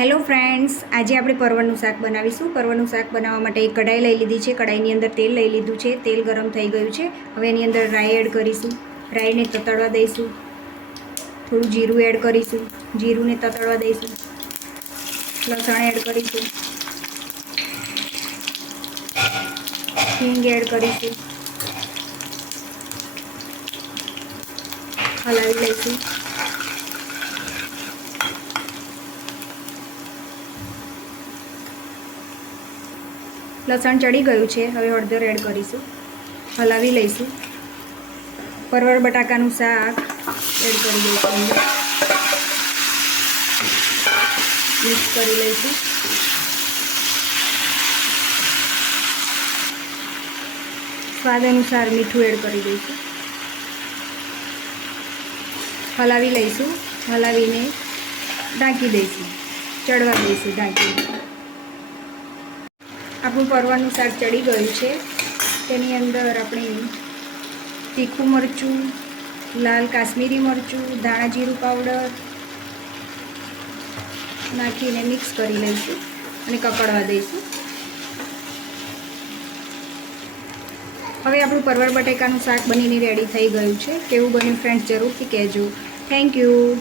Hello friends, આજે આપણે પરવળનું શાક બનાવીશું. પરવળનું શાક બનાવવા માટે એક કઢાઈ લઈ લીધી છે. કઢાઈની અંદર તેલ લઈ લીધું છે. તેલ ગરમ થઈ ગયું છે. હવે એની અંદર રાઈ એડ કરીશું. રાઈને તતડવા દઈશું. થોડું જીરું એડ કરીશું. જીરુંને તતડવા દઈશું. લસણ એડ કરીશું. હિંગ એડ કરીશું. હલાવી લઈશું. લસણ ચડી ગયું છે, હવે હળદર એડ કરીશું, હલાવી લઈશું. પરવળ બટાકાનું શાક એડ કરી દઈશું. મિક્સ કરી લઈશું. સ્વાદ અનુસાર મીઠું એડ કરી દઈશું. હલાવી લઈશું, હલાવીને ઢાંકી દઈશું. ચડવા દઈશું ઢાંકીને. આપણું પરવાનું શાક ચડી ગયું છે. તેની અંદર આપણે તીખું મરચું, લાલ કાશ્મીરી મરચું, ધાણા જીરું પાવડર નાખીને મિક્સ કરી લઈશું અને કકડવા દઈશું. હવે આપણું પરવર બટેકાનું શાક બનીને રેડી થઈ ગયું છે. કેવું બન્યું ફ્રેન્ડ્સ જરૂરથી કહેજો. Thank you